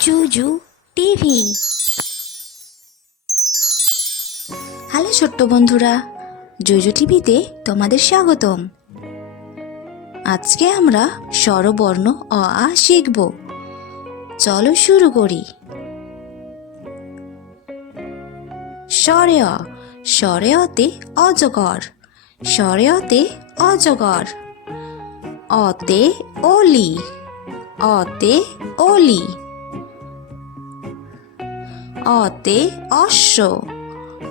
জুজু TV. Hello ছোট্ট বন্ধুরা, জুজু টিভিতে তোমাদের স্বাগতম। আজকে আমরা স্বরবর্ণ অ আ শিখব। চলো শুরু করি। স্বরে অ, স্বরে অতে অজগর, স্বরে অতে অজগর। অতে অলি, অতে অলি। অতে অশ্ব,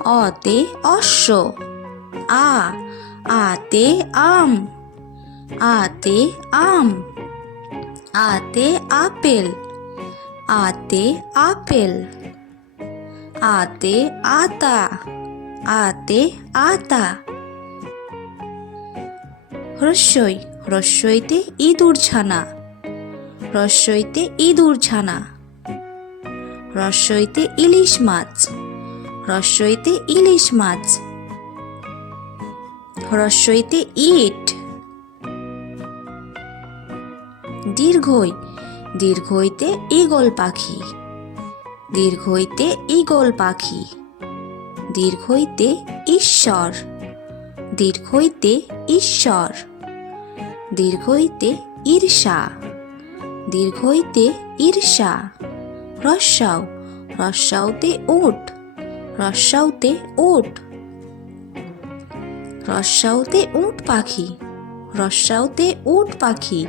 অতে অশ্ব। আতে আম, আতে আম। আতে আপেল, আতে আপেল। আতে আতা, আতে আতা। হ্রস্বই, হ্রস্বইতে ইঁদুর ছানা, হ্রস্বইতে ইঁদুর ছানা। হ্রস্বইতে ইলিশ মাছ, হ্রস্বইতে ইলিশ মাছ। হ্রস্বইতে ইট। দীর্ঘই, দীর্ঘইতে ঈগল পাখি, দীর্ঘইতে ঈগল পাখি। দীর্ঘইতে ঈশ্বর, দীর্ঘইতে ঈশ্বর। দীর্ঘইতে ঈর্ষা, দীর্ঘইতে ঈর্ষা। রস্যাউ, রস্যাউতে উট, রস্যাউতে উট। রস্যাউতে উট পাখি, রস্যাউতে উট পাখি।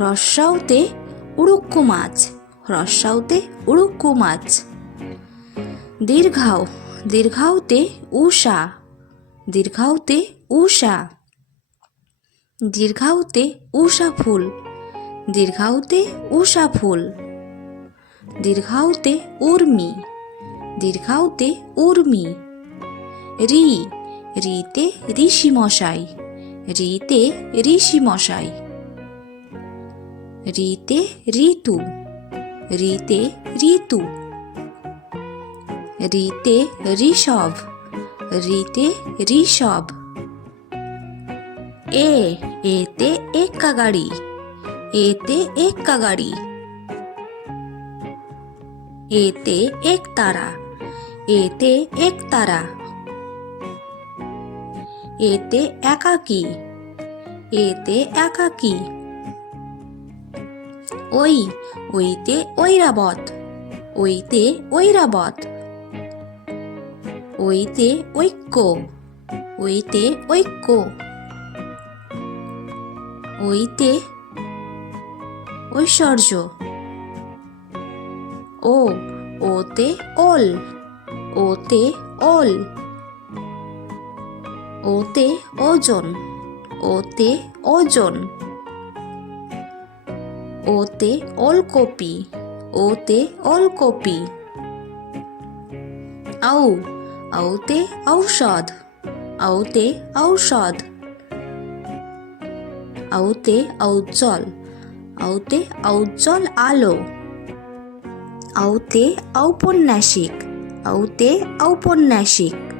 রস্যাউতে উড়ুক্কু মাছ, রস্যাউতে উড়ুক্কু মাছ। দীর্ঘাউ, দীর্ঘাউতে উষা, দীর্ঘাউতে উষা। দীর্ঘাউতে উষা ফুল, দীর্ঘাউতে উষা ফুল। দীর্ঘাউতে উর্মি, দীর্ঘাউতে উর্মি। রি, রিতে ঋষি মশাই, রিতে ঋষি মশাই। রিতে ঋতু, রিতে ঋতু। রিতে ঋষভ, রিতে ঋষভ। এতে এক্কা গাড়ি, এতে এক্কা গাড়ি। এতে একতারা, এতে একতারা। এতে একাকী, এতে একাকী। ওই, ওইতে ঐরাবত, ওইতে ঐরাবত। ওইতে ঐক্য, ওইতে ঐক্য। ওইতে ঐশ্বর্য। ওতে ওল, ওতে ওল। ওতে ওজন, ওতে ওজন। ওতে ওলকপি, ওতে ওলকপি। আউতে ঔষধ, আউতে ঔষধ। আউতে ঔজ্জ্বল, আউতে ঔজ্জ্বল আলো। আউতে ঔপন্যাসিক, আউতে ঔপন্যাসিক।